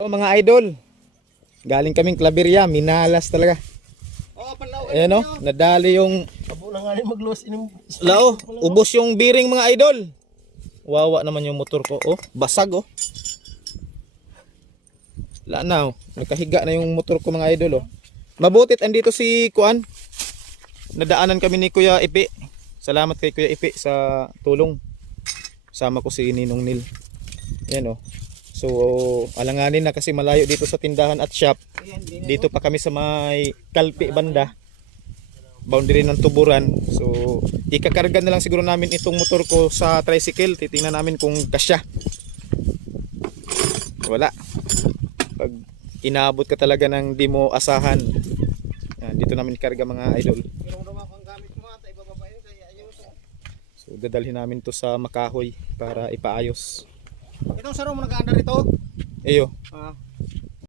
So, mga idol, galing kaming Claveria, minalas talaga. Oh, panlaw. Ayan o, nadali yung Abo na nga rin mag-loss in lao, ubos yung bearing mga idol. Wawa naman yung motor ko, oh, basag oh. Wala na oh, nakahiga na yung motor ko mga idol oh. Mabutit andito si Kuan. Nadaanan kami ni Kuya Ipi. Salamat kay Kuya Ipi sa tulong. Sama ko si Ninong Nil. Yan oh. So, alanganin na kasi malayo dito sa tindahan at shop. Dito pa kami sa may Kalpi banda. Boundary ng tuburan. So, ikakarga na lang siguro namin itong motor ko sa tricycle. Titingnan namin kung kasya. Wala. Pag inabot ka talaga ng di mo asahan. Yan, dito namin ikarga mga idol. So, dadalhin namin to sa Makahoy para ipaayos. Itong sarong mo nag-aandar ito. Eyo, Ah,